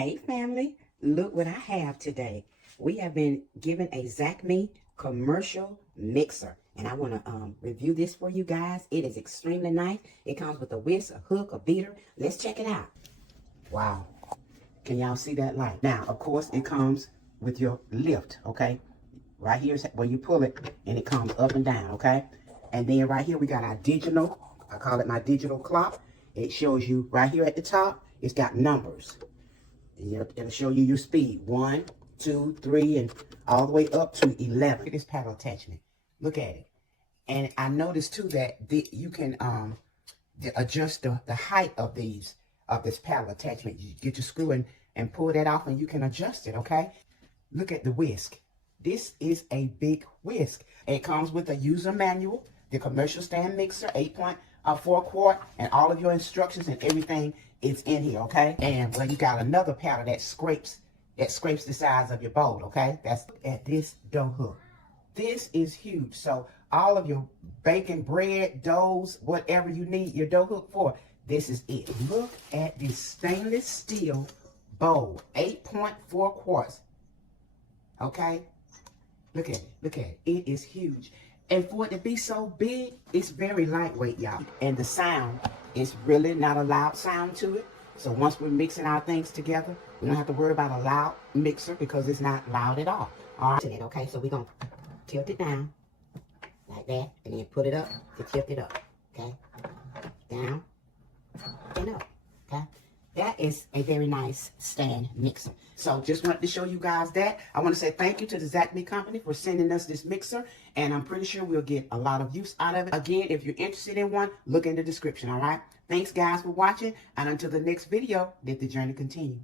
Hey family, look what I have today. We have been given a ZACME commercial mixer, and I want to review this for you guys. It is extremely nice. It comes with a whisk, a hook, a beater. Let's check it out. Wow, can y'all see that light? Now, of course, it comes with your lift, okay? Right here is where you pull it, and it comes up and down, okay? And then right here, we got our digital, I call it my digital clock. It shows you right here at the top, it's got numbers. It'll show you your speed, 1, 2, 3, and all the way up to 11. Look at this paddle attachment. Look at it. And I noticed too that you can adjust the height of this paddle attachment. You get your screw and pull that off, and you can adjust it, okay? Look at the whisk. This is a big whisk. It comes with a user manual, the commercial stand mixer, 8.4 quart, and all of your instructions and everything is in here, okay? And well, you got another paddle that scrapes the sides of your bowl, okay? Look at this dough hook. This is huge. So all of your baking bread, doughs, whatever you need your dough hook for, this is it. Look at this stainless steel bowl, 8.4 quarts, okay? Look at it, look at it. It is huge. And for it to be so big, it's very lightweight, y'all. And the sound is really not a loud sound to it. So once we're mixing our things together, we don't have to worry about a loud mixer because it's not loud at all. All right, okay, so we're going to tilt it down like that, and then put it up to tilt it up, okay? Down and up, okay? That is a very nice stand mixer. So just wanted to show you guys that. I want to say thank you to the ZACME company for sending us this mixer. And I'm pretty sure we'll get a lot of use out of it. Again, if you're interested in one, look in the description, all right? Thanks, guys, for watching. And until the next video, let the journey continue.